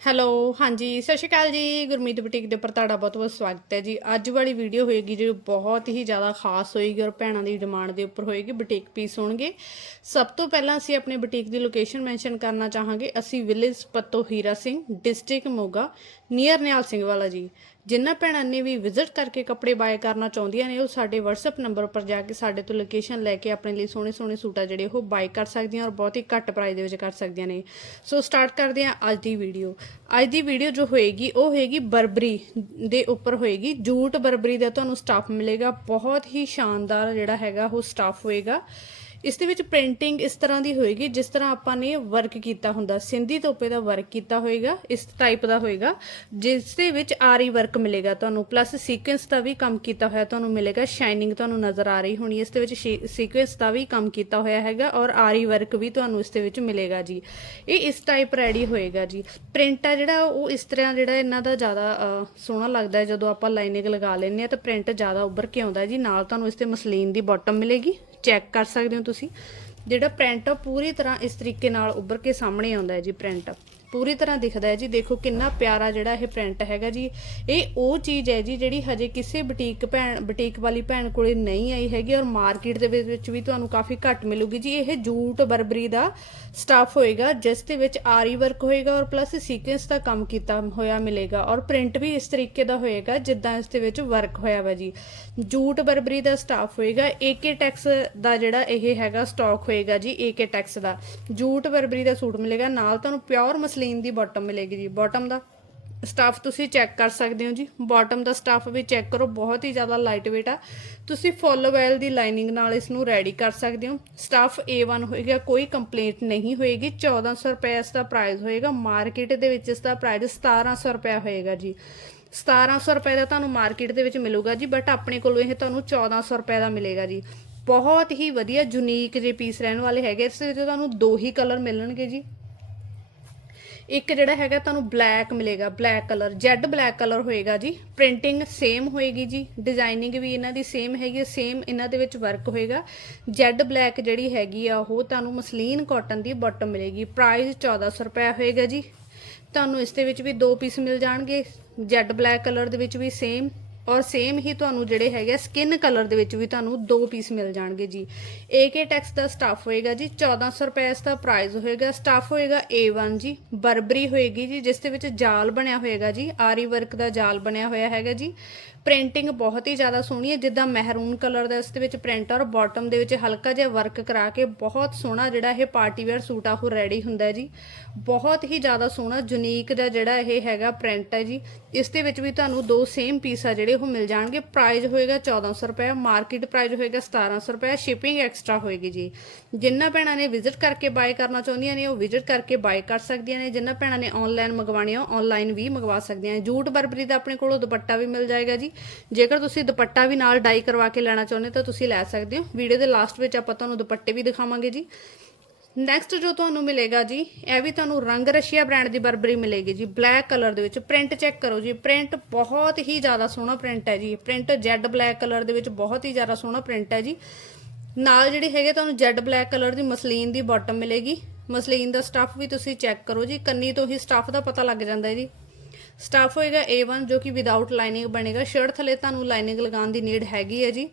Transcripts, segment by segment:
Hello, ਹਾਂਜੀ, ਸਤਿ ਸ਼੍ਰੀ ਅਕਾਲ ਜੀ। ਗੁਰਮੀਤ ਬੁਟੀਕ ਦੇ ਉੱਪਰ ਤੁਹਾਡਾ ਬਹੁਤ ਬਹੁਤ ਸਵਾਗਤ ਹੈ ਜੀ। ਅੱਜ ਵਾਲੀ ਵੀਡੀਓ ਹੋਏਗੀ ਜਿਹੜੀ ਬਹੁਤ ਹੀ ਜ਼ਿਆਦਾ ਖਾਸ ਹੋਏਗੀ ਔਰ ਭੈਣਾਂ ਦੀ ਡਿਮਾਂਡ ਦੇ ਉੱਪਰ ਹੋਏਗੀ, ਬੁਟੀਕ ਪੀਸ ਹੋਣਗੇ। ਸਭ ਤੋਂ ਪਹਿਲਾਂ ਅਸੀਂ ਆਪਣੇ ਬੁਟੀਕ ਦੀ ਲੋਕੇਸ਼ਨ ਮੈਂਸ਼ਨ ਕਰਨਾ ਚਾਹਾਂਗੇ। ਅਸੀਂ village Patto Hira Singh district Moga near Nihal Singh Wala ji. ਜਿਨ੍ਹਾਂ ਭੈਣਾਂ ਨੇ ਵੀ ਵਿਜ਼ਿਟ ਕਰਕੇ ਕੱਪੜੇ ਬਾਏ ਕਰਨਾ ਚਾਹੁੰਦੀਆਂ ਨੇ, ਉਹ ਸਾਡੇ WhatsApp ਨੰਬਰ ਉੱਪਰ ਜਾ ਕੇ ਸਾਡੇ ਤੋਂ ਲੋਕੇਸ਼ਨ ਲੈ ਕੇ ਆਪਣੇ ਲਈ ਸੋਹਣੇ ਸੋਹਣੇ ਸੂਟ ਜਿਹੜੇ ਉਹ ਬਾਏ ਕਰ ਸਕਦੀਆਂ ਔਰ ਬਹੁਤ ਹੀ ਘੱਟ ਪ੍ਰਾਈਸ ਦੇ ਵਿੱਚ ਕਰ ਸਕਦੀਆਂ ਨੇ। ਸੋ ਸਟਾਰਟ ਕਰਦੇ ਹਾਂ ਅੱਜ ਦੀ ਵੀਡੀਓ ਅੱਜ ਦੀ ਵੀਡੀਓ ਜੋ ਹੋਏਗੀ, ਉਹ ਹੋਏਗੀ ਬਰਬਰੀ ਦੇ ਉੱਪਰ ਹੋਏਗੀ। ਜੂਟ ਬਰਬਰੀ ਦਾ ਤੁਹਾਨੂੰ ਸਟਾਫ ਮਿਲੇਗਾ। ਬਹੁਤ ਹੀ ਸ਼ਾਨਦਾਰ ਜਿਹੜਾ ਹੈਗਾ ਉਹ ਸਟਾਫ ਹੋਏਗਾ। ਇਸ ਦੇ ਵਿੱਚ ਪ੍ਰਿੰਟਿੰਗ ਇਸ ਤਰ੍ਹਾਂ ਦੀ ਹੋਏਗੀ, ਜਿਸ ਤਰ੍ਹਾਂ ਆਪਾਂ ਨੇ ਵਰਕ ਕੀਤਾ ਹੁੰਦਾ, ਸਿੰਧੀ ਤੋਪੇ ਦਾ ਵਰਕ ਕੀਤਾ ਹੋਏਗਾ, ਇਸ ਟਾਈਪ ਦਾ ਹੋਏਗਾ, ਜਿਸ ਦੇ ਵਿੱਚ ਆਰੀ ਵਰਕ ਮਿਲੇਗਾ ਤੁਹਾਨੂੰ ਪਲੱਸ ਸੀਕੁਐਂਸ ਦਾ ਵੀ ਕੰਮ ਕੀਤਾ ਹੋਇਆ ਤੁਹਾਨੂੰ ਮਿਲੇਗਾ ਸ਼ਾਈਨਿੰਗ ਤੁਹਾਨੂੰ ਨਜ਼ਰ ਆ ਰਹੀ ਹੋਣੀ, ਇਸ ਦੇ ਵਿੱਚ ਸੀਕੁਐਂਸ ਦਾ ਵੀ ਕੰਮ ਕੀਤਾ ਹੋਇਆ ਹੈਗਾ, ਔਰ ਆਰੀ ਵਰਕ ਵੀ ਤੁਹਾਨੂੰ ਇਸ ਦੇ ਵਿੱਚ ਮਿਲੇਗਾ ਜੀ। ਇਹ ਇਸ ਟਾਈਪ ਰੈਡੀ ਹੋਏਗਾ ਜੀ। ਪ੍ਰਿੰਟ ਆ ਜਿਹੜਾ, ਉਹ ਇਸ ਤਰ੍ਹਾਂ ਜਿਹੜਾ ਇਹਨਾਂ ਦਾ ਜ਼ਿਆਦਾ ਸੋਹਣਾ ਲੱਗਦਾ ਜਦੋਂ ਆਪਾਂ ਲਾਈਨਿੰਗ ਲਗਾ ਲੈਂਦੇ ਆ ਤਾਂ ਪ੍ਰਿੰਟ ਜ਼ਿਆਦਾ ਉੱਭਰ ਕੇ ਆਉਂਦਾ ਜੀ, ਨਾਲ ਤੁਹਾਨੂੰ ਇਸ ਤੇ ਮਸਲੀਨ ਦੀ ਬਾਟਮ ਮਿਲੇਗੀ। ਚੈੱਕ ਕਰ ਸਕਦੇ ਹੋ ਤੁਸੀਂ। ਜਿਹੜਾ ਪ੍ਰਿੰਟ ਆ ਪੂਰੀ ਤਰ੍ਹਾਂ ਇਸ ਤਰੀਕੇ ਨਾਲ ਉੱਭਰ ਕੇ ਸਾਹਮਣੇ ਆਉਂਦਾ ਹੈ ਜੀ ਪ੍ਰਿੰਟ ਪੂਰੀ ਤਰ੍ਹਾਂ ਦਿਖਦਾ ਹੈ ਜੀ। ਦੇਖੋ ਕਿੰਨਾ ਪਿਆਰਾ ਜਿਹੜਾ ਇਹ ਪ੍ਰਿੰਟ ਹੈਗਾ ਜੀ। ਇਹ ਉਹ ਚੀਜ਼ ਹੈ ਜੀ ਜਿਹੜੀ ਹਜੇ ਕਿਸੇ ਬੁਟੀਕ ਭੈਣ, ਬੁਟੀਕ ਵਾਲੀ ਭੈਣ ਕੋਲੇ ਨਹੀਂ ਆਈ ਹੈਗੀ ਔਰ ਮਾਰਕੀਟ ਦੇ ਵਿੱਚ ਵੀ ਤੁਹਾਨੂੰ ਕਾਫੀ ਘੱਟ ਮਿਲੂਗੀ ਜੀ। ਇਹ ਜੂਟ ਬਰਬਰੀ ਦਾ ਸਟਾਫ ਹੋਏਗਾ, ਜਿਸ ਦੇ ਵਿੱਚ ਆਰੀ ਵਰਕ ਹੋਏਗਾ ਔਰ ਪਲੱਸ ਸੀਕੁਐਂਸ ਦਾ ਕੰਮ ਕੀਤਾ ਹੋਇਆ ਮਿਲੇਗਾ ਔਰ ਪ੍ਰਿੰਟ ਵੀ ਇਸ ਤਰੀਕੇ ਦਾ ਹੋਏਗਾ ਜਿੱਦਾਂ ਇਸ ਦੇ ਵਿੱਚ ਵਰਕ ਹੋਇਆ ਵਾ ਜੀ। ਜੂਟ ਬਰਬਰੀ ਦਾ ਸਟਾਫ ਹੋਏਗਾ ਏਕੇ ਟੈਕਸ ਦਾ ਜਿਹੜਾ ਇਹ ਹੈਗਾ ਸਟਾਕ ਹੋਏਗਾ ਜੀ ਏਕੇ ਟੈਕਸ ਦਾ। ਜੂਟ ਬਰਬਰੀ ਦਾ ਸੂਟ ਮਿਲੇਗਾ, ਨਾਲ ਤੁਹਾਨੂੰ ਪਿਓਰ ਮਸਲੀਨ ਦੀ ਬਾਟਮ ਮਿਲੇਗੀ ਜੀ। ਬਾਟਮ ਦਾ ਸਟਾਫ ਤੁਸੀਂ ਚੈੱਕ ਕਰ ਸਕਦੇ ਹੋ ਜੀ। ਬਾਟਮ ਦਾ ਸਟਾਫ ਵੀ ਚੈੱਕ ਕਰੋ, ਬਹੁਤ ਹੀ ਜ਼ਿਆਦਾ ਲਾਈਟ weight ਆ। ਤੁਸੀਂ ਫੁੱਲ ਵੈਲ ਦੀ ਲਾਈਨਿੰਗ ਨਾਲ ਇਸ ਨੂੰ ਰੈਡੀ ਕਰ ਸਕਦੇ ਹੋ। ਸਟਾਫ A1 ਹੋਏਗਾ, ਕੋਈ ਕੰਪਲੇਂਟ ਨਹੀਂ ਹੋਏਗੀ। 1400 ਰੁਪਏ ਇਸ ਦਾ ਪ੍ਰਾਈਸ ਹੋਏਗਾ। ਮਾਰਕੀਟ ਦੇ ਵਿੱਚ ਇਸ ਦਾ ਪ੍ਰਾਈਸ 1700 ਰੁਪਏ ਹੋਏਗਾ ਜੀ। 1700 ਰੁਪਏ ਦਾ ਤੁਹਾਨੂੰ ਮਾਰਕੀਟ ਦੇ ਵਿੱਚ ਮਿਲੂਗਾ ਜੀ ਬਟ ਆਪਣੇ ਕੋਲੋਂ ਇਹ ਤੁਹਾਨੂੰ 1400 ਰੁਪਏ ਦਾ ਮਿਲੇਗਾ ਜੀ। ਬਹੁਤ ਹੀ ਵਧੀਆ ਯੂਨੀਕ ਜੇ ਪੀਸ ਰਹਿਣ ਵਾਲੇ ਹੈਗੇ। ਇਸ ਵਿੱਚ ਤੁਹਾਨੂੰ ਦੋ ਹੀ ਕਲਰ ਮਿਲਣਗੇ ਜੀ। ਇੱਕ ਜਿਹੜਾ ਹੈਗਾ ਤੁਹਾਨੂੰ ਬਲੈਕ ਮਿਲੇਗਾ black colour jade black colour ਹੋਏਗਾ ਜੀ। ਪ੍ਰਿੰਟਿੰਗ ਸੇਮ ਹੋਏਗੀ ਜੀ ਡਿਜ਼ਾਈਨਿੰਗ ਵੀ ਇਹਨਾਂ ਦੀ ਸੇਮ ਹੈਗੀ ਸੇਮ ਇਹਨਾਂ ਦੇ ਵਿੱਚ ਵਰਕ ਹੋਏਗਾ। ਜੈਡ ਬਲੈਕ ਜਿਹੜੀ ਹੈਗੀ ਆ, ਉਹ ਤੁਹਾਨੂੰ ਮਸਲੀਨ ਕਾਟਨ ਦੀ ਬਾਟਮ ਮਿਲੇਗੀ। ਪ੍ਰਾਈਸ 1400 ਰੁਪਏ ਹੋਏਗਾ ਜੀ। ਤੁਹਾਨੂੰ ਇਸ ਦੇ ਵਿੱਚ ਵੀ ਦੋ ਪੀਸ ਮਿਲ ਜਾਣਗੇ। ਜੈਡ ਬਲੈਕ ਕਲਰ ਦੇ ਵਿੱਚ ਵੀ ਸੇਮ ਔਰ ਸੇਮ ਹੀ ਤੁਹਾਨੂੰ ਜਿਹੜੇ ਹੈਗੇ ਸਕਿਨ ਕਲਰ ਦੇ ਵਿੱਚ ਵੀ ਤੁਹਾਨੂੰ ਦੋ ਪੀਸ ਮਿਲ ਜਾਣਗੇ ਜੀ। AK ਟੈਕਸ ਦਾ ਸਟਾਫ ਹੋਏਗਾ ਜੀ 1400 ਰੁਪਏ ਇਸ ਦਾ ਪ੍ਰਾਈਸ ਹੋਏਗਾ। ਸਟਾਫ ਹੋਏਗਾ A1 ਜੀ, ਬਰਬਰੀ ਹੋਏਗੀ ਜੀ, ਜਿਸ ਦੇ ਵਿੱਚ ਜਾਲ ਬਣਿਆ ਹੋਏਗਾ ਜੀ, ਆਰੀ ਵਰਕ ਦਾ ਜਾਲ ਬਣਿਆ ਹੋਇਆ ਹੈਗਾ ਜੀ। ਪ੍ਰਿੰਟਿੰਗ ਬਹੁਤ ਹੀ ਜ਼ਿਆਦਾ ਸੋਹਣੀ ਹੈ, ਜਿੱਦਾਂ ਮਹਿਰੂਨ ਕਲਰ ਦਾ ਇਸ ਦੇ ਵਿੱਚ ਪ੍ਰਿੰਟ ਔਰ ਬਾਟਮ ਦੇ ਵਿੱਚ ਹਲਕਾ ਜਿਹਾ ਵਰਕ ਕਰਾ ਕੇ ਬਹੁਤ ਸੋਹਣਾ ਜਿਹੜਾ ਇਹ ਪਾਰਟੀ ਵੇਅਰ ਸੂਟ ਆ, ਉਹ ਰੈਡੀ ਹੁੰਦਾ ਜੀ। ਬਹੁਤ ਹੀ ਜ਼ਿਆਦਾ ਸੋਹਣਾ ਯੂਨੀਕ ਦਾ ਜਿਹੜਾ ਇਹ ਹੈਗਾ ਪ੍ਰਿੰਟ ਹੈ ਜੀ। ਇਸ ਦੇ ਵਿੱਚ ਵੀ ਤੁਹਾਨੂੰ ਦੋ ਸੇਮ ਪੀਸ ਆ ਜਿਹੜੇ ਉਹ ਮਿਲ ਜਾਣਗੇ। ਪ੍ਰਾਈਸ ਹੋਏਗਾ 1400 ਰੁਪਏ ਮਾਰਕੀਟ ਪ੍ਰਾਈਸ ਹੋਏਗਾ 1700 ਰੁਪਏ ਸ਼ਿਪਿੰਗ ਐਕਸਟਰਾ ਹੋਏਗੀ ਜੀ। ਜਿੰਨਾ ਭੈਣਾਂ ਨੇ ਵਿਜ਼ਿਟ ਕਰਕੇ ਬਾਏ ਕਰਨਾ ਚਾਹੁੰਦੀਆਂ ਨੇ, ਉਹ ਵਿਜ਼ਿਟ ਕਰਕੇ ਬਾਏ ਕਰ ਸਕਦੀਆਂ ਨੇ। ਜਿੰਨਾ ਭੈਣਾਂ ਨੇ ਆਨਲਾਈਨ ਮੰਗਵਾਣੀ ਆ ਆਨਲਾਈਨ ਵੀ ਮੰਗਵਾ ਸਕਦੀਆਂ ਨੇ। ਜੂਟ ਬਰਬਰੀ ਦਾ ਆਪਣੇ ਕੋਲੋਂ ਦੁਪੱਟਾ ਵੀ ਮਿਲ ਜਾਏਗਾ ਜੀ। ਜੇਕਰ ਤੁਸੀਂ ਦੁਪੱਟਾ ਵੀ ਨਾਲ ਡਾਈ ਕਰਵਾ ਕੇ ਲੈਣਾ ਚਾਹੁੰਦੇ ਤਾਂ ਤੁਸੀਂ ਲੈ ਸਕਦੇ ਹੋ। ਵੀਡੀਓ ਦੇ ਲਾਸਟ ਵਿੱਚ ਆਪਾਂ ਤੁਹਾਨੂੰ ਦੁਪੱਟੇ ਵੀ ਦਿਖਾਵਾਂਗੇ ਜੀ। ਨੈਕਸਟ ਜੋ ਤੁਹਾਨੂੰ ਮਿਲੇਗਾ ਜੀ, ਇਹ ਵੀ ਤੁਹਾਨੂੰ ਰੰਗ ਰਸ਼ੀਆ ਬ੍ਰਾਂਡ ਦੀ ਬਰਬਰੀ ਮਿਲੇਗੀ ਜੀ। ਬਲੈਕ ਕਲਰ ਦੇ ਵਿੱਚ ਪ੍ਰਿੰਟ ਚੈੱਕ ਕਰੋ ਜੀ। ਪ੍ਰਿੰਟ ਬਹੁਤ ਹੀ ਜ਼ਿਆਦਾ ਸੋਹਣਾ ਪ੍ਰਿੰਟ ਹੈ ਜੀ। ਪ੍ਰਿੰਟ ਜੈਡ ਬਲੈਕ ਕਲਰ ਦੇ ਵਿੱਚ ਬਹੁਤ ਹੀ ਜ਼ਿਆਦਾ ਸੋਹਣਾ ਪ੍ਰਿੰਟ ਹੈ ਜੀ। ਨਾਲ ਜਿਹੜੀ ਹੈਗੇ ਤੁਹਾਨੂੰ ਜੈਡ ਬਲੈਕ ਕਲਰ ਦੀ ਮਸਲੀਨ ਦੀ ਬਾਟਮ ਮਿਲੇਗੀ। ਮਸਲੀਨ ਦਾ ਸਟੱਫ ਵੀ ਤੁਸੀਂ ਚੈੱਕ ਕਰੋ ਜੀ। ਕੰਨੀ ਤੋਂ ਹੀ ਸਟੱਫ ਦਾ ਪਤਾ ਲੱਗ ਜਾਂਦਾ ਹੈ ਜੀ। ਸਟੱਫ ਹੋਏਗਾ A1 ਜੋ ਕਿ ਵਿਦਆਊਟ ਲਾਈਨਿੰਗ ਬਣੇਗਾ। ਸ਼ਰਟ ਥੱਲੇ ਤੁਹਾਨੂੰ ਲਾਈਨਿੰਗ ਲਗਾਉਣ ਦੀ ਨੀਡ ਹੈਗੀ ਹੈ ਜੀ।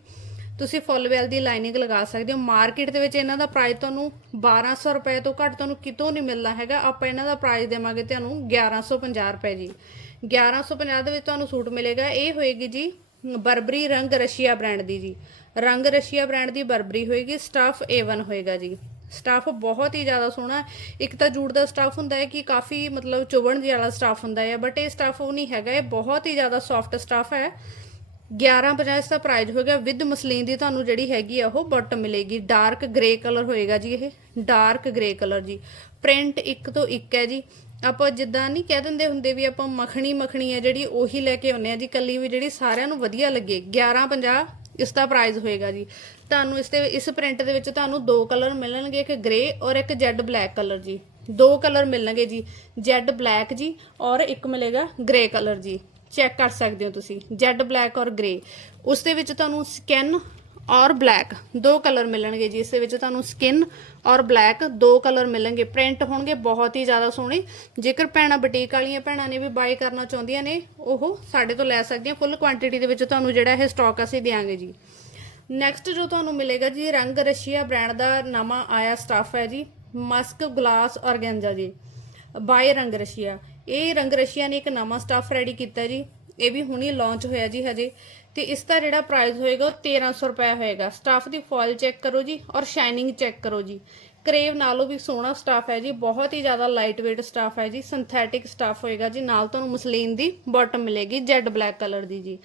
ਤੁਸੀਂ ਫੁੱਲ ਵੈਲ ਦੀ ਲਾਈਨਿੰਗ ਲਗਾ ਸਕਦੇ ਹੋ। ਮਾਰਕੀਟ ਦੇ ਵਿੱਚ ਇਹਨਾਂ ਦਾ ਪ੍ਰਾਈਸ ਤੁਹਾਨੂੰ 1200 ਰੁਪਏ ਤੋਂ ਘੱਟ ਤੁਹਾਨੂੰ ਕਿਤੋਂ ਨਹੀਂ ਮਿਲਣਾ ਹੈਗਾ। ਆਪਾਂ ਇਹਨਾਂ ਦਾ ਪ੍ਰਾਈਸ ਦੇਵਾਂਗੇ ਤੁਹਾਨੂੰ 1150 ਰੁਪਏ ਜੀ। 1150 ਦੇ ਵਿੱਚ ਤੁਹਾਨੂੰ ਸੂਟ ਮਿਲੇਗਾ। ਇਹ ਹੋਏਗੀ ਜੀ ਬਰਬਰੀ ਰੰਗ ਰਸ਼ੀਆ ਬ੍ਰਾਂਡ ਦੀ ਜੀ। ਰੰਗ ਰਸ਼ੀਆ ਬ੍ਰਾਂਡ ਦੀ ਬਰਬਰੀ ਹੋਏਗੀ। ਸਟਾਫ A1 ਹੋਏਗਾ ਜੀ। ਸਟਾਫ ਬਹੁਤ ਹੀ ਜ਼ਿਆਦਾ ਸੋਹਣਾ ਇੱਕ ਤਾਂ ਜੂੜ ਦਾ ਸਟਾਫ ਹੁੰਦਾ ਹੈ ਕਿ ਕਾਫੀ ਮਤਲਬ ਚੁਬਣ ਜਿਹੀ ਵਾਲਾ ਸਟਾਫ ਹੁੰਦਾ ਹੈ ਬਟ ਇਹ ਸਟਾਫ ਉਹ ਨਹੀਂ ਹੈਗਾ, ਇਹ ਬਹੁਤ ਹੀ ਜ਼ਿਆਦਾ ਸੌਫਟ ਸਟਾਫ ਹੈ। 1150 ਇਸ ਦਾ ਪ੍ਰਾਈਸ ਹੋਏਗਾ ਵਿਦ ਮਸਲੀਨ ਦੀ ਤੁਹਾਨੂੰ ਜਿਹੜੀ ਹੈਗੀ ਆ ਉਹ ਬਾਟਮ ਮਿਲੇਗੀ। ਡਾਰਕ ਗ੍ਰੇ ਕਲਰ ਹੋਏਗਾ ਜੀ ਇਹ ਡਾਰਕ ਗ੍ਰੇ ਕਲਰ ਜੀ। ਪ੍ਰਿੰਟ ਇੱਕ ਤੋਂ ਇੱਕ ਹੈ ਜੀ। ਆਪਾਂ ਜਿੱਦਾਂ ਨਹੀਂ ਕਹਿ ਦਿੰਦੇ ਹੁੰਦੇ ਵੀ ਆਪਾਂ ਮੱਖਣੀ ਮੱਖਣੀ ਹੈ ਜਿਹੜੀ ਉਹੀ ਲੈ ਕੇ ਆਉਂਦੇ ਆ ਜੀ। ਕੱਲੀ ਵੀ ਜਿਹੜੀ ਸਾਰਿਆਂ ਨੂੰ ਵਧੀਆ ਲੱਗੇ। 1150 ਇਸ ਦਾ ਪ੍ਰਾਈਸ ਹੋਏਗਾ ਜੀ। ਤੁਹਾਨੂੰ ਇਸ ਦੇ ਇਸ ਪ੍ਰਿੰਟ ਦੇ ਵਿੱਚ ਤੁਹਾਨੂੰ ਦੋ ਕਲਰ ਮਿਲਣਗੇ, ਇੱਕ ਗ੍ਰੇ ਔਰ ਇੱਕ ਜੈਡ ਬਲੈਕ ਕਲਰ ਜੀ। ਦੋ ਕਲਰ ਮਿਲਣਗੇ ਜੀ। ਜੈਡ ਬਲੈਕ ਜੀ ਔਰ ਇੱਕ ਮਿਲੇਗਾ ਗ੍ਰੇ ਕਲਰ ਜੀ। ਚੈੱਕ ਕਰ ਸਕਦੇ ਹੋ ਤੁਸੀਂ। ਜੈਡ ਬਲੈਕ ਔਰ ਗ੍ਰੇ ਉਸ ਦੇ ਵਿੱਚ ਤੁਹਾਨੂੰ ਸਕਿਨ ਔਰ ਬਲੈਕ ਦੋ ਕਲਰ ਮਿਲਣਗੇ ਜੀ, ਇਸ ਦੇ ਵਿੱਚ ਤੁਹਾਨੂੰ ਸਕਿਨ ਔਰ ਬਲੈਕ ਦੋ ਕਲਰ ਮਿਲਣਗੇ। ਪ੍ਰਿੰਟ ਹੋਣਗੇ ਬਹੁਤ ਹੀ ਜ਼ਿਆਦਾ ਸੋਹਣੇ। ਜੇਕਰ ਭੈਣਾਂ ਬੁਟੀਕ ਵਾਲੀਆਂ ਭੈਣਾਂ ਨੇ ਵੀ ਬਾਈ ਕਰਨਾ ਚਾਹੁੰਦੀਆਂ ਨੇ, ਉਹ ਸਾਡੇ ਤੋਂ ਲੈ ਸਕਦੀਆਂ। ਫੁੱਲ ਕੁਆਂਟੀਟੀ ਦੇ ਵਿੱਚ ਤੁਹਾਨੂੰ ਜਿਹੜਾ ਇਹ ਸਟਾਕ ਅਸੀਂ ਦਿਆਂਗੇ ਜੀ। ਨੈਕਸਟ ਜੋ ਤੁਹਾਨੂੰ ਮਿਲੇਗਾ ਜੀ, ਰੰਗ ਰਸ਼ੀਆ ਬ੍ਰਾਂਡ ਦਾ ਨਵਾਂ ਆਇਆ ਸਟਾਫ ਹੈ ਜੀ ਮਸਕ ਗਲਾਸ ਔਰਗੈਂਜਾ ਜੀ। ਬਾਈ ਰੰਗ ਰਸ਼ੀਆ। ਇਹ ਰੰਗ ਰਸ਼ੀਆ ਨੇ ਇੱਕ ਨਵਾਂ ਸਟਾਫ ਰੈਡੀ ਕੀਤਾ ਜੀ। ਇਹ ਵੀ ਹੁਣੀ ਲਾਂਚ ਹੋਇਆ ਜੀ ਹਜੇ। ਤੇ ਇਸ ਦਾ ਜਿਹੜਾ ਪ੍ਰਾਈਸ ਹੋਏਗਾ ਉਹ 1300 ਰੁਪਏ ਹੋਏਗਾ। ਸਟਾਫ ਦੀ ਫੋਇਲ ਚੈੱਕ ਕਰੋ ਜੀ ਔਰ ਸ਼ਾਈਨਿੰਗ ਚੈੱਕ ਕਰੋ ਜੀ। ਕਰੇਵ ਨਾਲੋਂ ਵੀ ਸੋਹਣਾ ਸਟਾਫ ਹੈ ਜੀ, ਬਹੁਤ ਹੀ ਜ਼ਿਆਦਾ ਲਾਈਟ weight ਸਟਾਫ ਹੈ ਜੀ ਸਿੰਥੈਟਿਕ ਸਟਾਫ ਹੋਏਗਾ ਜੀ। ਨਾਲ ਤੁਹਾਨੂੰ ਮਸਲੀਨ ਦੀ ਬਾਟਮ ਮਿਲੇਗੀ ਜੈਡ ਬਲੈਕ ਕਲਰ ਦੀ ਜੀ।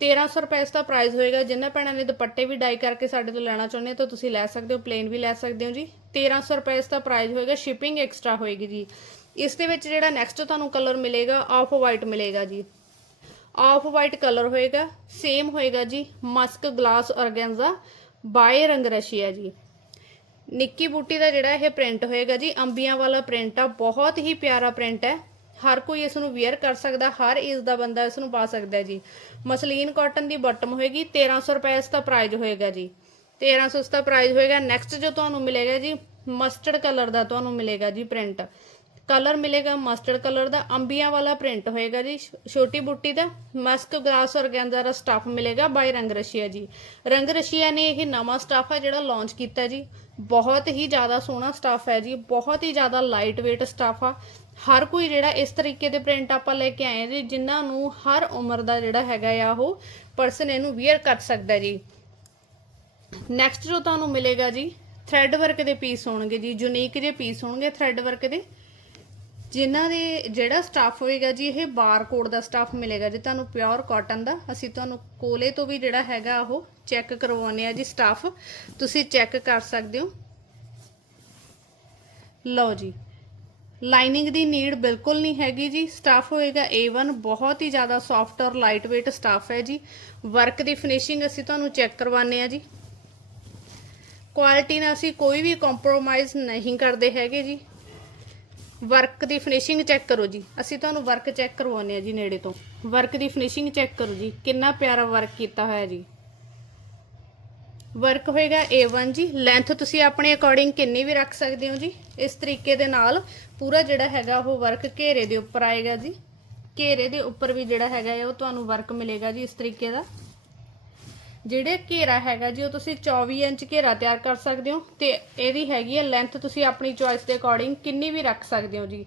1300 ਰੁਪਏ ਇਸ ਦਾ ਪ੍ਰਾਈਸ ਹੋਏਗਾ। ਜਿਨ੍ਹਾਂ ਭੈਣਾਂ ਨੇ ਦੁਪੱਟੇ ਵੀ ਡਾਈ ਕਰਕੇ ਸਾਡੇ ਤੋਂ ਲੈਣਾ ਚਾਹੁੰਦੇ ਹੋ ਤਾਂ ਤੁਸੀਂ ਲੈ ਸਕਦੇ ਹੋ ਪਲੇਨ ਵੀ ਲੈ ਸਕਦੇ ਹੋ ਜੀ। 1300 ਰੁਪਏ ਇਸ ਦਾ ਪ੍ਰਾਈਸ ਹੋਏਗਾ ਸ਼ਿਪਿੰਗ ਐਕਸਟਰਾ ਹੋਏਗੀ ਜੀ। ਇਸ ਦੇ ਵਿੱਚ ਜਿਹੜਾ ਨੈਕਸਟ ਤੁਹਾਨੂੰ ਕਲਰ ਮਿਲੇਗਾ ਆਫ ਵਾਈਟ ਮਿਲੇਗਾ ਜੀ। ਆਫ ਵਾਈਟ ਕਲਰ ਹੋਏਗਾ ਸੇਮ ਹੋਏਗਾ ਜੀ musk glass organza by Rang Rasiya ਜੀ। ਨਿੱਕੀ ਬੂਟੀ ਦਾ ਜਿਹੜਾ ਇਹ ਪ੍ਰਿੰਟ ਹੋਏਗਾ ਜੀ, ਅੰਬੀਆਂ ਵਾਲਾ ਪ੍ਰਿੰਟ ਆ, ਬਹੁਤ ਹੀ ਪਿਆਰਾ ਪ੍ਰਿੰਟ ਹੈ। ਹਰ ਕੋਈ ਇਸ ਨੂੰ ਵੇਅਰ ਕਰ ਸਕਦਾ, ਹਰ ਏਜ ਦਾ ਬੰਦਾ ਇਸ ਨੂੰ ਪਾ ਸਕਦਾ ਜੀ। ਮਸਲੀਨ ਕਾਟਨ ਦੀ ਬਟਮ ਹੋਏਗੀ 1300 ਰੁਪਏ ਇਸ ਦਾ ਪ੍ਰਾਈਸ ਹੋਏਗਾ ਜੀ। 1300 ਇਸ ਦਾ ਪ੍ਰਾਈਸ ਹੋਏਗਾ। ਨੈਕਸਟ ਜੋ ਤੁਹਾਨੂੰ ਮਿਲੇਗਾ ਜੀ ਮਸਟਰਡ ਕਲਰ ਦਾ ਤੁਹਾਨੂੰ ਮਿਲੇਗਾ ਜੀ ਪ੍ਰਿੰਟ ਕਲਰ ਮਿਲੇਗਾ ਮਸਟਰਡ ਕਲਰ ਦਾ, ਅੰਬੀਆਂ ਵਾਲਾ ਪ੍ਰਿੰਟ ਹੋਏਗਾ ਜੀ ਛੋਟੀ ਬੁੱਟੀ ਦਾ, ਮਸਕ ਗ੍ਰਾਸ ਔਰਗੈਂਜ਼ਾ ਦਾ ਸਟਾਫ ਮਿਲੇਗਾ ਬਾਈ ਰੰਗ ਰਸ਼ੀਆ ਜੀ। ਰੰਗ ਰਸ਼ੀਆ ਨੇ ਇਹ ਨਵਾਂ ਸਟਾਫ ਹੈ ਜਿਹੜਾ ਲਾਂਚ ਕੀਤਾ ਜੀ। ਬਹੁਤ ਹੀ ਜ਼ਿਆਦਾ ਸੋਹਣਾ ਸਟਾਫ ਹੈ ਜੀ, ਬਹੁਤ ਹੀ ਜ਼ਿਆਦਾ ਲਾਈਟ weight ਸਟਾਫ ਆ। ਹਰ ਕੋਈ ਜਿਹੜਾ ਇਸ ਤਰੀਕੇ ਦੇ ਪ੍ਰਿੰਟ ਆਪਾਂ ਲੈ ਕੇ ਆਏ ਜੀ, ਜਿਨ੍ਹਾਂ ਨੂੰ ਹਰ ਉਮਰ ਦਾ ਜਿਹੜਾ ਹੈਗਾ ਆ ਉਹ ਪਰਸਨ ਇਹਨੂੰ ਵੇਅਰ ਕਰ ਸਕਦਾ ਜੀ। ਨੈਕਸਟ ਜੋ ਤੁਹਾਨੂੰ ਮਿਲੇਗਾ ਜੀ ਥ੍ਰੈਡ ਵਰਕ ਦੇ ਪੀਸ ਹੋਣਗੇ ਜੀ ਯੂਨੀਕ ਜਿਹੇ ਪੀਸ ਹੋਣਗੇ ਥ੍ਰੈਡ ਵਰਕ ਦੇ। ਜਿਨ੍ਹਾਂ ਦੇ ਜਿਹੜਾ ਸਟਾਫ ਹੋਏਗਾ ਜੀ, ਇਹ ਬਾਰਕੋਡ ਦਾ ਸਟਾਫ ਮਿਲੇਗਾ ਜੀ, ਤੁਹਾਨੂੰ ਪਿਓਰ ਕਾਟਨ ਦਾ। ਅਸੀਂ ਤੁਹਾਨੂੰ ਕੋਲੇ ਤੋਂ ਵੀ ਜਿਹੜਾ ਹੈਗਾ ਉਹ ਚੈੱਕ ਕਰਵਾਉਨੇ ਆ ਜੀ ਸਟਾਫ ਤੁਸੀਂ ਚੈੱਕ ਕਰ ਸਕਦੇ ਹੋ। ਲਓ ਜੀ। ਲਾਈਨਿੰਗ ਦੀ ਨੀਡ ਬਿਲਕੁਲ ਨਹੀਂ ਹੈਗੀ ਜੀ। ਸਟਾਫ ਹੋਏਗਾ A1 ਬਹੁਤ ਹੀ ਜ਼ਿਆਦਾ ਸੌਫਟ ਔਰ ਲਾਈਟ weight ਸਟਾਫ ਹੈ ਜੀ। ਵਰਕ ਦੀ ਫਿਨਿਸ਼ਿੰਗ ਅਸੀਂ ਤੁਹਾਨੂੰ ਚੈੱਕ ਕਰਵਾਉਨੇ ਆ ਜੀ। ਕੁਆਲਿਟੀ ਨਾਲ ਅਸੀਂ ਕੋਈ ਵੀ ਕੰਪਰੋਮਾਈਜ਼ ਨਹੀਂ ਕਰਦੇ ਹੈਗੇ ਜੀ। ਵਰਕ ਦੀ ਫਿਨਿਸ਼ਿੰਗ ਚੈੱਕ ਕਰੋ ਜੀ। ਅਸੀਂ ਤੁਹਾਨੂੰ ਵਰਕ ਚੈੱਕ ਕਰਵਾਉਂਦੇ ਆ ਜੀ ਨੇੜੇ ਤੋਂ। ਵਰਕ ਦੀ ਫਿਨਿਸ਼ਿੰਗ ਚੈੱਕ ਕਰੋ ਜੀ। ਕਿੰਨਾ ਪਿਆਰਾ ਵਰਕ ਕੀਤਾ ਹੋਇਆ ਜੀ। ਵਰਕ ਹੋਏਗਾ A1 ਜੀ। ਲੈਂਥ ਤੁਸੀਂ ਆਪਣੇ ਅਕੋਰਡਿੰਗ ਕਿੰਨੀ ਵੀ ਰੱਖ ਸਕਦੇ ਹੋ ਜੀ। ਇਸ ਤਰੀਕੇ ਦੇ ਨਾਲ ਪੂਰਾ ਜਿਹੜਾ ਹੈਗਾ ਉਹ ਵਰਕ ਘੇਰੇ ਦੇ ਉੱਪਰ ਆਏਗਾ ਜੀ। ਘੇਰੇ ਦੇ ਉੱਪਰ ਵੀ ਜਿਹੜਾ ਹੈਗਾ ਹੈ ਉਹ ਤੁਹਾਨੂੰ ਵਰਕ ਮਿਲੇਗਾ ਜੀ ਇਸ ਤਰੀਕੇ ਦਾ। ਜਿਹੜੇ ਘੇਰਾ ਹੈਗਾ ਜੀ, ਉਹ ਤੁਸੀਂ 24 ਇੰਚ ਘੇਰਾ ਤਿਆਰ ਕਰ ਸਕਦੇ ਹੋ ਤੇ ਇਹਦੀ ਹੈਗੀ ਹੈ ਲੈਂਥ ਤੁਸੀਂ ਆਪਣੀ ਚੋਇਸ ਦੇ ਅਕੋਰਡਿੰਗ ਕਿੰਨੀ ਵੀ ਰੱਖ ਸਕਦੇ ਹੋ ਜੀ।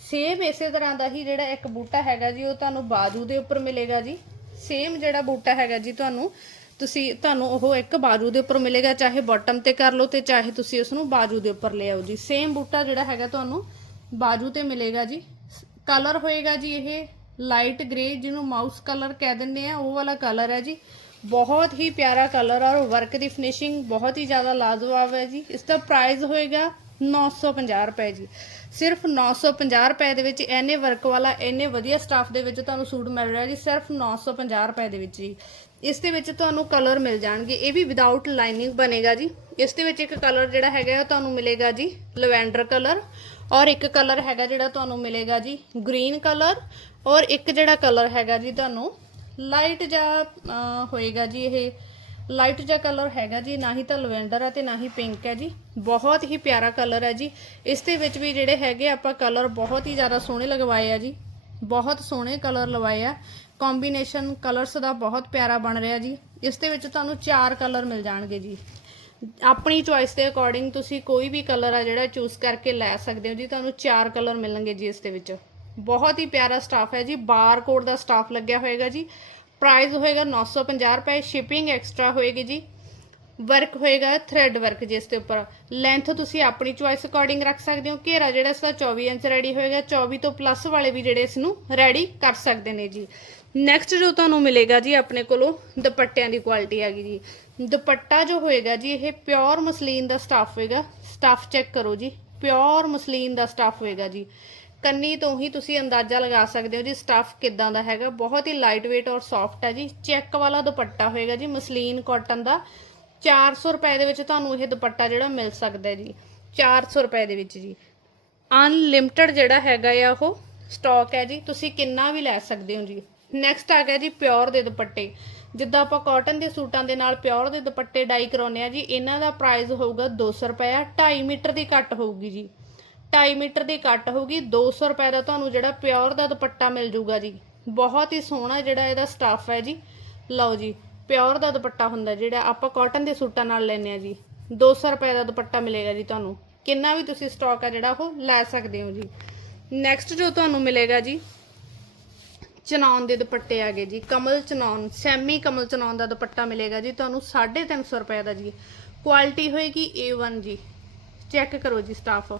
ਸੇਮ ਇਸੇ ਤਰ੍ਹਾਂ ਦਾ ਹੀ ਜਿਹੜਾ ਇੱਕ ਬੂਟਾ ਹੈਗਾ ਜੀ, ਉਹ ਤੁਹਾਨੂੰ ਬਾਜੂ ਦੇ ਉੱਪਰ ਮਿਲੇਗਾ ਜੀ। ਸੇਮ ਜਿਹੜਾ ਬੂਟਾ ਹੈਗਾ ਜੀ, ਤੁਹਾਨੂੰ ਤੁਸੀਂ, ਤੁਹਾਨੂੰ ਉਹ ਇੱਕ ਬਾਜੂ ਦੇ ਉੱਪਰ ਮਿਲੇਗਾ, ਚਾਹੇ ਬਾਟਮ ਤੇ ਕਰ ਲਓ ਤੇ ਚਾਹੇ ਤੁਸੀਂ ਉਸ ਨੂੰ ਬਾਜੂ ਦੇ ਉੱਪਰ ਲੈ ਆਓ ਜੀ। ਸੇਮ ਬੂਟਾ ਜਿਹੜਾ ਹੈਗਾ ਤੁਹਾਨੂੰ ਬਾਜੂ ਤੇ ਮਿਲੇਗਾ ਜੀ। ਕਲਰ ਹੋਏਗਾ ਜੀ ਇਹ ਲਾਈਟ ਗ੍ਰੇ ਜਿਹਨੂੰ ਮਾਊਸ ਕਲਰ ਕਹਿ ਦਿੰਦੇ ਆ, ਉਹ ਵਾਲਾ ਕਲਰ ਹੈ ਜੀ। ਬਹੁਤ ਹੀ ਪਿਆਰਾ ਕਲਰ ਔਰ ਵਰਕ ਦੀ ਫਿਨਿਸ਼ਿੰਗ ਬਹੁਤ ਹੀ ਜ਼ਿਆਦਾ ਲਾਜਵਾਬ ਹੈ ਜੀ। ਇਸ ਦਾ ਪ੍ਰਾਈਸ ਹੋਏਗਾ 950 ਰੁਪਏ ਜੀ। ਸਿਰਫ 950 ਰੁਪਏ ਦੇ ਵਿੱਚ ਇਹਨੇ ਵਰਕ ਵਾਲਾ ਇਹਨੇ ਵਧੀਆ ਸਟਾਫ ਦੇ ਵਿੱਚ ਤੁਹਾਨੂੰ ਸੂਟ ਮਿਲ ਰਿਹਾ ਜੀ, ਸਿਰਫ 950 ਰੁਪਏ ਦੇ ਵਿੱਚ ਜੀ। ਇਸ ਦੇ ਵਿੱਚ ਤੁਹਾਨੂੰ ਕਲਰ ਮਿਲ ਜਾਣਗੇ। ਇਹ ਵੀ ਵਿਦਆਊਟ ਲਾਈਨਿੰਗ ਬਣੇਗਾ ਜੀ। ਇਸ ਦੇ ਵਿੱਚ ਇੱਕ ਕਲਰ ਜਿਹੜਾ ਹੈਗਾ ਉਹ ਤੁਹਾਨੂੰ ਮਿਲੇਗਾ ਜੀ ਲਵੈਂਡਰ ਕਲਰ ਔਰ ਇੱਕ ਕਲਰ ਹੈਗਾ ਜਿਹੜਾ ਤੁਹਾਨੂੰ ਮਿਲੇਗਾ ਜੀ ਗ੍ਰੀਨ ਕਲਰ ਔਰ ਇੱਕ ਜਿਹੜਾ ਕਲਰ ਹੈਗਾ ਜੀ ਤੁਹਾਨੂੰ ਲਾਈਟ ਜਿਹਾ ਹੋਏਗਾ ਜੀ ਇਹ। ਲਾਈਟ ਜਿਹਾ ਕਲਰ ਹੈਗਾ ਜੀ, ਨਾ ਹੀ ਤਾਂ ਲਵੈਂਡਰ ਆ ਤੇ ਨਾ ਹੀ ਪਿੰਕ ਹੈ ਜੀ। ਬਹੁਤ ਹੀ ਪਿਆਰਾ ਕਲਰ ਹੈ ਜੀ। ਇਸ ਦੇ ਵਿੱਚ ਵੀ ਜਿਹੜੇ ਹੈਗੇ ਆਪਾਂ ਕਲਰ ਬਹੁਤ ਹੀ ਜ਼ਿਆਦਾ ਸੋਹਣੇ ਲਗਵਾਏ ਆ ਜੀ। ਬਹੁਤ ਸੋਹਣੇ ਕਲਰ ਲਵਾਏ ਆ। ਕੰਬੀਨੇਸ਼ਨ ਕਲਰਸ ਦਾ ਬਹੁਤ ਪਿਆਰਾ ਬਣ ਰਿਹਾ ਜੀ। ਇਸ ਦੇ ਵਿੱਚ ਤੁਹਾਨੂੰ ਚਾਰ ਕਲਰ ਮਿਲ ਜਾਣਗੇ ਜੀ। ਆਪਣੀ ਚੁਆਇਸ ਦੇ ਅਕੋਰਡਿੰਗ ਤੁਸੀਂ ਕੋਈ ਵੀ ਕਲਰ ਆ ਜਿਹੜਾ ਚੂਜ਼ ਕਰਕੇ ਲੈ ਸਕਦੇ ਹੋ ਜੀ, ਤੁਹਾਨੂੰ ਚਾਰ ਕਲਰ ਮਿਲਣਗੇ ਜੀ ਇਸ ਦੇ ਵਿੱਚ। ਬਹੁਤ ਹੀ ਪਿਆਰਾ ਸਟਾਫ ਹੈ ਜੀ। ਬਾਰਕੋਡ ਦਾ ਸਟਾਫ ਲੱਗਿਆ ਹੋਏਗਾ ਜੀ। ਪ੍ਰਾਈਸ ਹੋਏਗਾ 950 ਰੁਪਏ ਸ਼ਿਪਿੰਗ ਐਕਸਟਰਾ ਹੋਏਗੀ ਜੀ। ਵਰਕ ਹੋਏਗਾ ਥ੍ਰੈਡ ਵਰਕ ਜਿਸ ਦੇ ਉੱਪਰ। ਲੈਂਥ ਤੁਸੀਂ ਆਪਣੀ ਚੁਆਇਸ ਅਕੋਰਡਿੰਗ ਰੱਖ ਸਕਦੇ ਹੋ। ਘੇਰਾ ਜਿਹੜਾ ਇਸ ਦਾ 24 ਇੰਚ ਰੈਡੀ ਹੋਏਗਾ। 24 ਤੋਂ ਪਲੱਸ ਵਾਲੇ ਵੀ ਜਿਹੜੇ ਇਸ ਨੂੰ ਰੈਡੀ ਕਰ ਸਕਦੇ ਨੇ ਜੀ। ਨੈਕਸਟ ਜੋ ਤੁਹਾਨੂੰ ਮਿਲੇਗਾ ਜੀ ਆਪਣੇ ਕੋਲੋਂ ਦੁਪੱਟਿਆਂ ਦੀ ਕੁਆਲਿਟੀ ਹੈਗੀ ਜੀ। ਦੁਪੱਟਾ ਜੋ ਹੋਏਗਾ ਜੀ, ਇਹ ਪਿਓਰ ਮਸਲੀਨ ਦਾ ਸਟਾਫ ਹੋਏਗਾ। ਸਟਾਫ ਚੈੱਕ ਕਰੋ ਜੀ। ਪਿਓਰ ਮਸਲੀਨ ਦਾ ਸਟਾਫ ਹੋਏਗਾ ਜੀ। ਕੰਨੀ ਤੋਂ ਹੀ ਤੁਸੀਂ ਅੰਦਾਜ਼ਾ ਲਗਾ ਸਕਦੇ ਹੋ ਜੀ ਸਟਾਫ ਕਿੱਦਾਂ ਦਾ ਹੈਗਾ। ਬਹੁਤ ਹੀ ਲਾਈਟ weight ਔਰ ਸੌਫਟ ਹੈ ਜੀ। ਚੈੱਕ ਵਾਲਾ ਦੁਪੱਟਾ ਹੋਏਗਾ ਜੀ, ਮਸਲੀਨ ਕਾਟਨ ਦਾ। 400 ਰੁਪਏ ਦੇ ਵਿੱਚ ਤੁਹਾਨੂੰ ਇਹ ਦੁਪੱਟਾ ਜਿਹੜਾ ਮਿਲ ਸਕਦਾ ਹੈ ਜੀ। 400 ਰੁਪਏ ਦੇ ਵਿੱਚ ਜੀ। ਅਨਲਿਮਟਿਡ ਜਿਹੜਾ ਹੈਗਾ ਆ ਉਹ ਸਟਾਕ ਹੈ ਜੀ। ਤੁਸੀਂ ਕਿੰਨਾ ਵੀ ਲੈ ਸਕਦੇ ਹੋ ਜੀ। ਨੈਕਸਟ ਆ ਗਿਆ ਜੀ ਪਿਓਰ ਦੇ ਦੁਪੱਟੇ। ਜਿੱਦਾਂ ਆਪਾਂ ਕਾਟਨ ਦੇ ਸੂਟਾਂ ਦੇ ਨਾਲ ਪਿਓਰ ਦੇ ਦੁਪੱਟੇ ਡਾਈ ਕਰਾਉਂਦੇ ਆ ਜੀ, ਇਹਨਾਂ ਦਾ ਪ੍ਰਾਈਸ ਹੋਊਗਾ 200 ਰੁਪਏ 2.5 ਮੀਟਰ ਦੀ ਕੱਟ ਹੋਊਗੀ ਜੀ। 2.5 ਮੀਟਰ ਦੀ ਕੱਟ ਹੋਊਗੀ 200 ਰੁਪਏ ਦਾ ਤੁਹਾਨੂੰ ਜਿਹੜਾ ਪਿਓਰ ਦਾ ਦੁਪੱਟਾ ਮਿਲ ਜੂਗਾ ਜੀ। ਬਹੁਤ ਹੀ ਸੋਹਣਾ ਜਿਹੜਾ ਇਹਦਾ ਸਟਾਫ ਹੈ ਜੀ। ਲਓ ਜੀ, ਪਿਓਰ ਦਾ ਦੁਪੱਟਾ ਹੁੰਦਾ ਜਿਹੜਾ ਆਪਾਂ ਕਾਟਨ ਦੇ ਸੂਟਾਂ ਨਾਲ ਲੈਨੇ ਆ ਜੀ। 200 ਰੁਪਏ ਦਾ ਦੁਪੱਟਾ ਮਿਲੇਗਾ ਜੀ ਤੁਹਾਨੂੰ। ਕਿੰਨਾ ਵੀ ਤੁਸੀਂ ਸਟਾਕ ਆ ਜਿਹੜਾ ਉਹ ਲੈ ਸਕਦੇ ਹੋ ਜੀ। ਨੈਕਸਟ ਜੋ ਤੁਹਾਨੂੰ ਮਿਲੇਗਾ ਜੀ ਚਨੌਨ ਦੇ ਦੁਪੱਟੇ ਆ ਗਏ ਜੀ। ਕਮਲ ਚਨੌਨ ਸੈਮੀ ਕਮਲ ਚਨੌਨ ਦਾ ਦੁਪੱਟਾ ਮਿਲੇਗਾ ਜੀ ਤੁਹਾਨੂੰ 350 ਰੁਪਏ ਦਾ ਜੀ। ਕੁਆਲਿਟੀ ਹੋਏਗੀ A1 ਜੀ। ਚੈੱਕ ਕਰੋ ਜੀ ਸਟਾਫ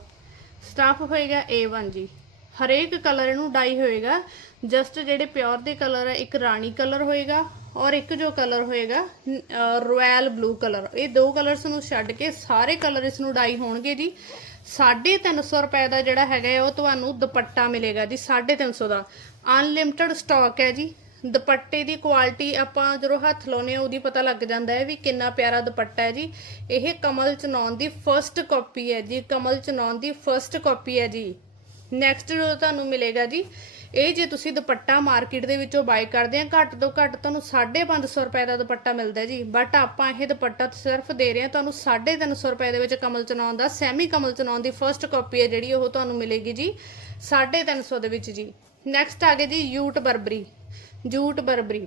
ਸਟਾਫ ਹੋਏਗਾ A1 ਜੀ। ਹਰੇਕ ਕਲਰ ਇਹਨੂੰ ਡਾਈ ਹੋਏਗਾ। ਜਸਟ ਜਿਹੜੇ ਪਿਓਰ ਦੇ ਕਲਰ ਹੈ ਇੱਕ ਰਾਣੀ ਕਲਰ ਹੋਏਗਾ ਔਰ ਇੱਕ ਜੋ ਕਲਰ ਹੋਏਗਾ ਰਾਇਲ ਬਲੂ ਕਲਰ ਇਹ ਦੋ ਕਲਰਸ ਨੂੰ ਛੱਡ ਕੇ ਸਾਰੇ ਕਲਰ ਇਸ ਨੂੰ ਡਾਈ ਹੋਣਗੇ ਜੀ। 350 ਰੁਪਏ ਦਾ ਜਿਹੜਾ ਹੈਗਾ ਹੈ, ਉਹ ਤੁਹਾਨੂੰ ਦੁਪੱਟਾ ਮਿਲੇਗਾ ਜੀ 350 ਦਾ। ਅਨਲਿਮਟਿਡ ਸਟਾਕ ਹੈ ਜੀ। ਦੁਪੱਟੇ ਦੀ ਕੁਆਲਿਟੀ ਆਪਾਂ ਜਦੋਂ ਹੱਥ ਲਾਉਨੇ ਆ ਉਹਦੀ ਪਤਾ ਲੱਗ ਜਾਂਦਾ ਹੈ ਵੀ ਕਿੰਨਾ ਪਿਆਰਾ ਦੁਪੱਟਾ ਹੈ ਜੀ। ਇਹ ਕਮਲ ਚਨੌਨ ਦੀ ਫਰਸਟ ਕਾਪੀ ਹੈ ਜੀ। ਕਮਲ ਚਨੌਨ ਦੀ ਫਰਸਟ ਕਾਪੀ ਹੈ ਜੀ। ਨੈਕਸਟ ਜੋ ਤੁਹਾਨੂੰ ਮਿਲੇਗਾ ਜੀ, ਇਹ ਜੇ ਤੁਸੀਂ ਦੁਪੱਟਾ ਮਾਰਕੀਟ ਦੇ ਵਿੱਚੋਂ ਬਾਈ ਕਰਦੇ ਆ ਘੱਟ ਤੋਂ ਘੱਟ ਤੁਹਾਨੂੰ 550 ਰੁਪਏ ਦਾ ਦੁਪੱਟਾ ਮਿਲਦਾ ਜੀ। ਬਟ ਆਪਾਂ ਇਹ ਦੁਪੱਟਾ ਸਿਰਫ ਦੇ ਰਹੇ ਹਾਂ, ਤੁਹਾਨੂੰ 350 ਰੁਪਏ ਦੇ ਵਿੱਚ ਕਮਲ ਚਨਾਉਣ ਦਾ ਸੈਮੀ ਕਮਲ ਚਨਾਉਣ ਦੀ ਫਰਸਟ ਕਾਪੀ ਹੈ ਜਿਹੜੀ ਉਹ ਤੁਹਾਨੂੰ ਮਿਲੇਗੀ ਜੀ 350 ਦੇ ਵਿੱਚ ਜੀ। ਨੈਕਸਟ ਆ ਗਏ ਜੀ jute Burberry jute Burberry.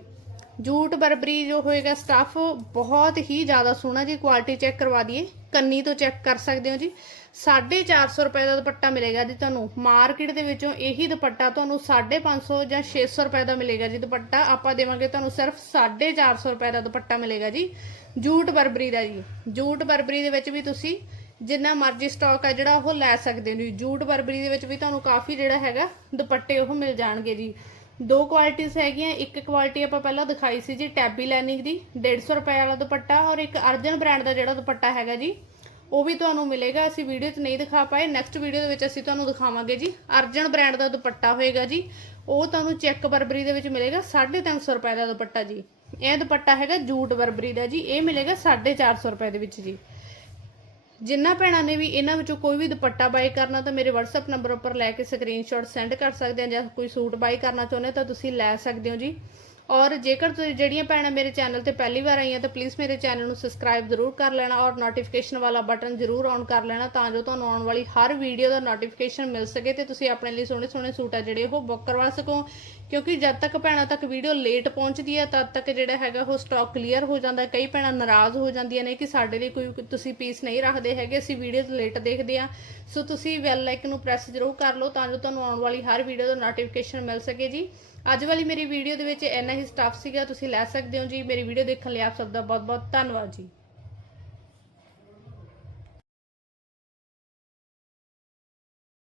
Jute Burberry ਜੋ ਹੋਏਗਾ ਸਟਾਫ ਬਹੁਤ ਹੀ ਜ਼ਿਆਦਾ ਸੋਹਣਾ ਜੀ ਕੁਆਲਿਟੀ ਚੈੱਕ ਕਰਵਾ ਦਈਏ। ਕੰਨੀ ਤੋਂ ਚੈੱਕ ਕਰ ਸਕਦੇ ਹੋ ਜੀ। 450 ਰੁਪਏ ਦਾ ਦੁਪੱਟਾ ਮਿਲੇਗਾ ਜੀ ਤੁਹਾਨੂੰ। ਮਾਰਕੀਟ ਦੇ ਵਿੱਚੋਂ ਇਹੀ ਦੁਪੱਟਾ ਤੁਹਾਨੂੰ 550 ਜਾਂ 600 ਰੁਪਏ ਦਾ ਮਿਲੇਗਾ ਜੀ ਦੁਪੱਟਾ। ਆਪਾਂ ਦੇਵਾਂਗੇ ਤੁਹਾਨੂੰ ਸਿਰਫ 450 ਰੁਪਏ ਦਾ ਦੁਪੱਟਾ ਮਿਲੇਗਾ ਜੀ। ਜੂਟ ਬਰਬਰੀ ਦਾ ਜੀ। ਜੂਟ ਬਰਬਰੀ ਦੇ ਵਿੱਚ ਵੀ ਤੁਸੀਂ ਜਿੰਨਾ ਮਰਜ਼ੀ ਸਟਾਕ ਆ ਜਿਹੜਾ ਉਹ ਲੈ ਸਕਦੇ ਹੋ ਜੀ। ਜੂਟ ਬਰਬਰੀ ਦੇ ਵਿੱਚ ਵੀ ਤੁਹਾਨੂੰ ਕਾਫੀ ਜਿਹੜਾ ਹੈਗਾ ਦੁਪੱਟੇ ਉਹ ਮਿਲ ਜਾਣਗੇ ਜੀ। ਦੋ ਕੁਆਲਿਟੀਆਂ ਹੈਗੀਆਂ, ਇੱਕ ਕੁਆਲਿਟੀ ਆਪਾਂ ਪਹਿਲਾਂ ਦਿਖਾਈ ਸੀ ਜੀ ਟੈਬੀ ਲਾਈਨਿੰਗ ਦੀ 150 ਰੁਪਏ ਵਾਲਾ ਦੁਪੱਟਾ ਔਰ ਇੱਕ ਅਰਜਨ ਬ੍ਰਾਂਡ ਦਾ ਜਿਹੜਾ ਦੁਪੱਟਾ ਹੈਗਾ ਜੀ, ਉਹ ਵੀ ਤੁਹਾਨੂੰ ਮਿਲੇਗਾ, ਅਸੀਂ ਵੀਡੀਓ 'ਚ ਨਹੀਂ ਦਿਖਾ ਪਾਏ ਨੈਕਸਟ ਵੀਡੀਓ ਦੇ ਵਿੱਚ ਅਸੀਂ ਤੁਹਾਨੂੰ ਦਿਖਾਵਾਂਗੇ ਜੀ, ਅਰਜਨ ਬ੍ਰਾਂਡ ਦਾ ਦੁਪੱਟਾ ਹੋਏਗਾ ਜੀ, ਉਹ ਤੁਹਾਨੂੰ ਚੈੱਕ ਬਰਬਰੀ ਦੇ ਵਿੱਚ ਮਿਲੇਗਾ 350 ਰੁਪਏ ਦਾ ਦੁਪੱਟਾ ਜੀ, ਇਹ ਦੁਪੱਟਾ ਹੈਗਾ ਜੂਟ ਬਰਬਰੀ ਦਾ ਜੀ, ਇਹ ਮਿਲੇਗਾ 450 ਰੁਪਏ ਦੇ ਵਿੱਚ ਜੀ। ਜਿੰਨਾ ਭੈਣਾਂ ਨੇ ਵੀ ਇਹਨਾਂ ਵਿੱਚੋਂ ਕੋਈ ਵੀ ਦੁਪੱਟਾ ਬਾਈ ਕਰਨਾ ਤਾਂ ਮੇਰੇ WhatsApp ਨੰਬਰ ਉੱਪਰ ਲੈ ਕੇ ਸਕਰੀਨਸ਼ਾਟ ਸੈਂਡ ਕਰ ਸਕਦੇ ਆ ਜਾਂ ਕੋਈ ਸੂਟ ਬਾਈ ਕਰਨਾ ਚਾਹੁੰਦੇ ਤਾਂ ਤੁਸੀਂ ਲੈ ਸਕਦੇ ਹੋ ਜੀ। ਔਰ ਜੇਕਰ ਤੁਸੀਂ ਜਿਹੜੀਆਂ ਭੈਣਾਂ ਮੇਰੇ ਚੈਨਲ ਤੇ ਪਹਿਲੀ ਵਾਰ ਆਈਆਂ, ਤਾਂ ਪਲੀਜ਼ ਮੇਰੇ ਚੈਨਲ ਨੂੰ ਸਬਸਕ੍ਰਾਈਬ ਜ਼ਰੂਰ ਕਰ ਲੈਣਾ ਔਰ ਨੋਟੀਫਿਕੇਸ਼ਨ ਵਾਲਾ ਬਟਨ ਜ਼ਰੂਰ ਔਨ ਕਰ ਲੈਣਾ ਤਾਂ ਜੋ ਤੁਹਾਨੂੰ ਆਉਣ ਵਾਲੀ ਹਰ ਵੀਡੀਓ ਦਾ ਨੋਟੀਫਿਕੇਸ਼ਨ ਮਿਲ ਸਕੇ ਤੇ ਤੁਸੀਂ ਆਪਣੇ ਲਈ ਸੋਹਣੇ ਸੋਹਣੇ ਸੂਟ ਆ ਜਿਹੜੇ ਉਹ ਬੁੱਕ ਕਰਵਾ ਸਕੋ। ਕਿਉਂਕਿ ਜਦ ਤੱਕ ਭੈਣਾਂ ਤੱਕ ਵੀਡੀਓ ਲੇਟ ਪਹੁੰਚਦੀ ਹੈ ਤਦ ਤੱਕ ਜਿਹੜਾ ਹੈਗਾ ਉਹ ਸਟਾਕ ਕਲੀਅਰ ਹੋ ਜਾਂਦਾ। ਕਈ ਭੈਣਾਂ ਨਾਰਾਜ਼ ਹੋ ਜਾਂਦੀਆਂ ਨੇ ਕਿ ਸਾਡੇ ਲਈ ਕੋਈ ਤੁਸੀਂ ਪੀਸ ਨਹੀਂ ਰੱਖਦੇ ਹੈਗੇ, ਅਸੀਂ ਵੀਡੀਓਜ਼ ਲੇਟ ਦੇਖਦੇ ਆ। ਸੋ ਤੁਸੀਂ ਬੈਲ ਆਈਕਨ ਨੂੰ ਪ੍ਰੈਸ ਜ਼ਰੂਰ ਕਰ ਲਓ ਤਾਂ ਜੋ ਤੁਹਾਨੂੰ ਆਉਣ ਵਾਲੀ ਹਰ ਵੀਡੀਓ ਦਾ ਨੋਟੀਫਿਕੇਸ਼ਨ ਮਿਲ ਸਕੇ ਜੀ। ਅੱਜ ਵਾਲੀ ਮੇਰੀ ਵੀਡੀਓ ਦੇ ਵਿੱਚ ਇੰਨਾ ਹੀ ਸਟਾਫ ਸੀਗਾ, ਤੁਸੀਂ ਲੈ ਸਕਦੇ ਹੋ ਜੀ। ਮੇਰੀ ਵੀਡੀਓ ਦੇਖਣ ਲਈ ਆਪ ਸਭ ਦਾ ਬਹੁਤ ਬਹੁਤ ਧੰਨਵਾਦ ਜੀ।